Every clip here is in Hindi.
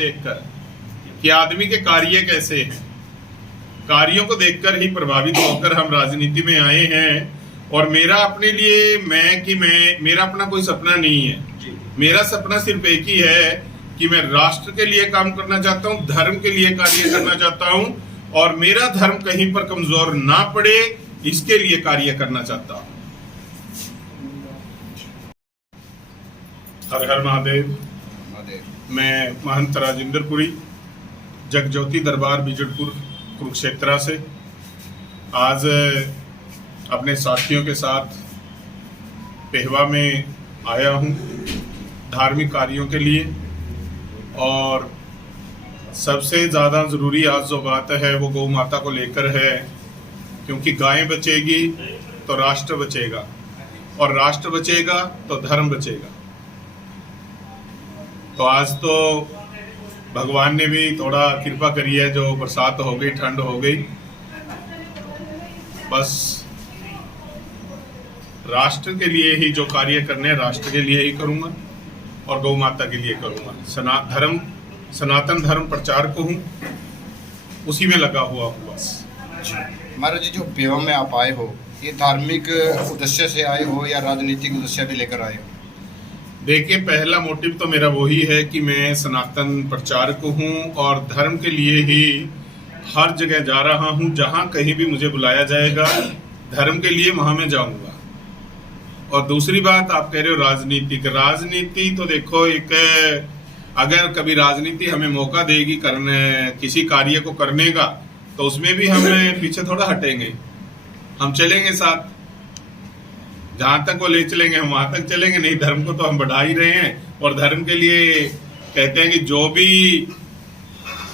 देखकर कि आदमी के कार्य कैसे हैं, कार्यों को देखकर ही प्रभावित होकर हम राजनीति में आए हैं। और मेरा अपने लिए मेरा अपना कोई सपना नहीं है। मेरा सपना सिर्फ एक ही है कि मैं राष्ट्र के लिए काम करना चाहता हूँ, धर्म के लिए कार्य करना चाहता हूँ और मेरा धर्म कहीं पर कमजोर ना पड़े, इसके लिए कार्य करना चाहता हूँ। हर हर महादेव। मैं महंत राजेंद्रपुरी, जगज्योति दरबार बिजड़पुर कुरुक्षेत्र से आज अपने साथियों के साथ पेहवा में आया हूँ धार्मिक कार्यों के लिए। और सबसे ज़्यादा ज़रूरी आज जो बात है वो गौ माता को लेकर है, क्योंकि गाय बचेगी तो राष्ट्र बचेगा और राष्ट्र बचेगा तो धर्म बचेगा। तो आज तो भगवान ने भी थोड़ा कृपा करी है, जो बरसात हो गई, ठंड हो गई। बस राष्ट्र के लिए ही जो कार्य करने हैं राष्ट्र के लिए ही करूंगा और गौ माता के लिए करूंगा। सनातन धर्म प्रचार को हूँ, उसी में लगा हुआ हूँ बस। महाराज जी, जो पेहवा में आप आए हो, ये धार्मिक उद्देश्य से आए हो या राजनीतिक उद्देश्य भी लेकर आए हो? देखिए, पहला मोटिव तो मेरा वही है कि मैं सनातन प्रचारक हूँ और धर्म के लिए ही हर जगह जा रहा हूँ। जहाँ कहीं भी मुझे बुलाया जाएगा धर्म के लिए, वहाँ मैं जाऊँगा। और दूसरी बात, आप कह रहे हो राजनीति तो देखो, एक अगर कभी राजनीति हमें मौका देगी करने किसी कार्य को करने का, तो उसमें भी हम पीछे थोड़ा हटेंगे, हम चलेंगे साथ। जहां तक वो ले चलेंगे हम वहां तक चलेंगे। नहीं, धर्म को तो हम बढ़ा ही रहे हैं और धर्म के लिए कहते हैं कि जो भी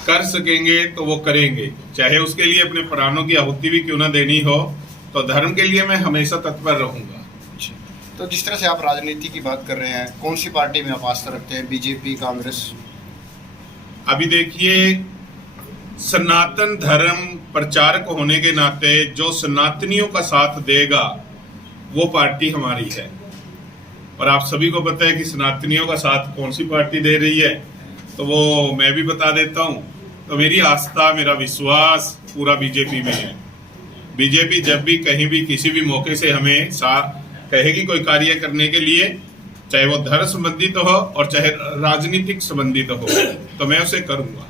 कर सकेंगे तो वो करेंगे, चाहे उसके लिए अपने प्राणों की आहुति भी क्यों ना देनी हो। तो धर्म के लिए मैं हमेशा तत्पर रहूंगा। तो जिस तरह से आप राजनीति की बात कर रहे हैं, कौन सी पार्टी में आप आस्था रखते हैं? बीजेपी, कांग्रेस? अभी देखिए, सनातन धर्म प्रचारक होने के नाते जो सनातनियों का साथ देगा वो पार्टी हमारी है। और आप सभी को पता है कि सनातनियों का साथ कौन सी पार्टी दे रही है, तो वो मैं भी बता देता हूँ। तो मेरी आस्था, मेरा विश्वास पूरा बीजेपी में है। बीजेपी जब भी कहीं भी किसी भी मौके से हमें कहेगी कोई कार्य करने के लिए, चाहे वो धर्म संबंधित हो और चाहे राजनीतिक संबंधित हो, तो मैं उसे करूँगा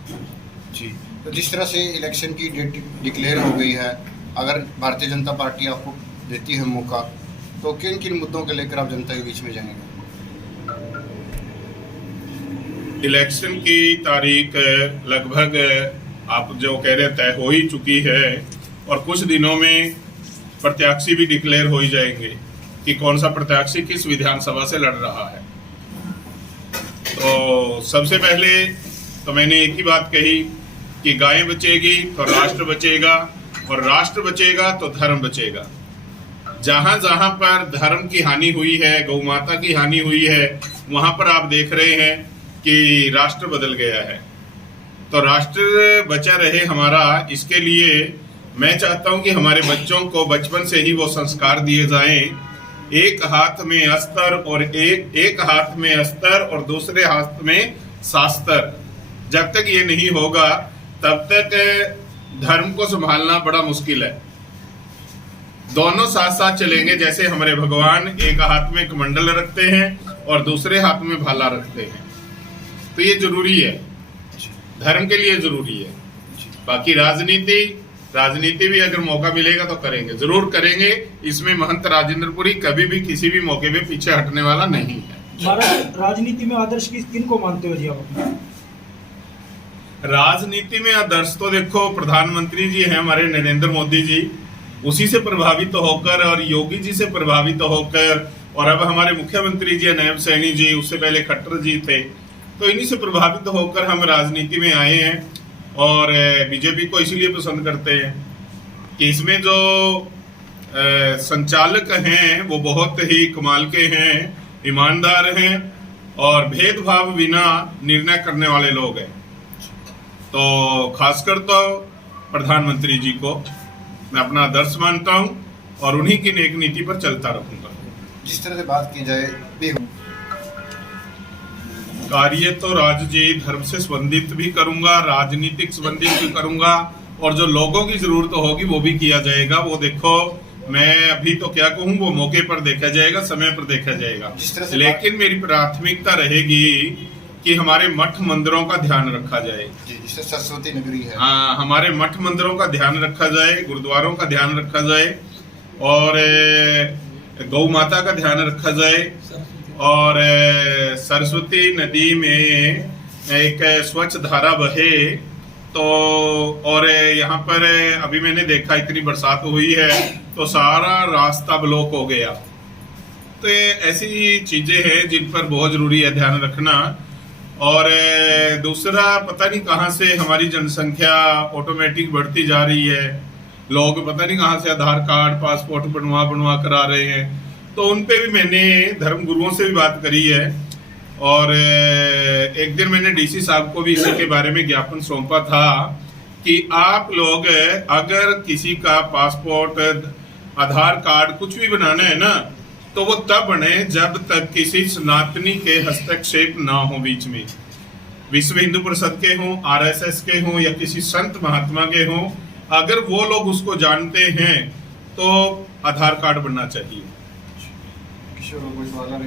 जी। तो जिस तरह से इलेक्शन की डेट डिक्लेयर हो गई है, अगर भारतीय जनता पार्टी आपको देती है मौका, तो किन किन मुद्दों को लेकर आप जनता के बीच में जाएंगे? इलेक्शन की तारीख लगभग आप जो कह रहे तय हो ही चुकी है और कुछ दिनों में प्रत्याशी भी डिक्लेयर हो ही जाएंगे कि कौन सा प्रत्याशी किस विधानसभा से लड़ रहा है। तो सबसे पहले तो मैंने एक ही बात कही कि गाय बचेगी तो राष्ट्र बचेगा और राष्ट्र बचेगा तो धर्म बचेगा। जहां जहां पर धर्म की हानि हुई है, गौ माता की हानि हुई है, वहां पर आप देख रहे हैं कि राष्ट्र बदल गया है। तो राष्ट्र बचा रहे हमारा, इसके लिए मैं चाहता हूं कि हमारे बच्चों को बचपन से ही वो संस्कार दिए जाएं, एक हाथ में अस्त्र और एक हाथ में अस्त्र और दूसरे हाथ में शास्त्र। जब तक ये नहीं होगा तब तक धर्म को संभालना बड़ा मुश्किल है। दोनों साथ साथ चलेंगे, जैसे हमारे भगवान एक हाथ में कमंडल रखते हैं और दूसरे हाथ में भाला रखते हैं। तो ये जरूरी है, धर्म के लिए जरूरी है। बाकी राजनीति भी अगर मौका मिलेगा तो करेंगे, जरूर करेंगे। इसमें महंत राजेंद्रपुरी कभी भी किसी भी मौके में पीछे हटने वाला नहीं है। महाराज, राजनीति में आदर्श किन को मानते हो जी आप? राजनीति में आदर्श तो देखो, प्रधानमंत्री जी हैं हमारे नरेंद्र मोदी जी, उसी से प्रभावित होकर और योगी जी से प्रभावित होकर, और अब हमारे मुख्यमंत्री जी नायब सैनी जी, उससे पहले खट्टर जी थे, तो इन्हीं से प्रभावित होकर हम राजनीति में आए हैं। और बीजेपी को इसीलिए पसंद करते हैं कि इसमें जो संचालक हैं वो बहुत ही कमाल के हैं, ईमानदार हैं और भेदभाव बिना निर्णय करने वाले लोग हैं। तो खासकर तो प्रधानमंत्री जी को मैं अपना आदर्श मानता हूं और उन्हीं की नेक नीति पर चलता रहूंगा। जिस तरह से बात की जाए, कार्य तो राज जी धर्म से संबंधित भी करूंगा, राजनीतिक संबंधित भी करूंगा, और जो लोगों की जरूरत होगी वो भी किया जाएगा। वो देखो, मैं अभी तो क्या कहूँ, वो मौके पर देखा जाएगा, समय पर देखा जाएगा। जिस तरह से लेकिन मेरी प्राथमिकता रहेगी कि हमारे मठ मंदिरों का ध्यान रखा जाए। जी, जिससे सरस्वती नगरी है। हाँ, हमारे मठ मंदिरों का ध्यान रखा जाए, गुरुद्वारों का ध्यान रखा जाए, और गौ माता का ध्यान रखा जाए, और सरस्वती नदी में एक स्वच्छ धारा बहे। तो और यहाँ पर अभी मैंने देखा इतनी बरसात हुई है तो सारा रास्ता ब्लॉक हो गया। तो ये ऐसी चीजें हैं जिन पर बहुत जरूरी है ध्यान रखना। और दूसरा, पता नहीं कहाँ से हमारी जनसंख्या ऑटोमेटिक बढ़ती जा रही है, लोग पता नहीं कहाँ से आधार कार्ड पासपोर्ट बनवा करा रहे हैं। तो उन पे भी मैंने धर्म गुरुओं से भी बात करी है, और एक दिन मैंने डीसी साहब को भी इसी के बारे में ज्ञापन सौंपा था कि आप लोग अगर किसी का पासपोर्ट, आधार कार्ड कुछ भी बनाना है ना, तो वो तब बने जब तक किसी सनातनी के हस्तक्षेप ना हो बीच में। विश्व हिंदू परिषद के हों, आरएसएस के हों, या किसी संत महात्मा के हों, अगर वो लोग उसको जानते हैं तो आधार कार्ड बनना चाहिए। किशोर, कोई सवाल है?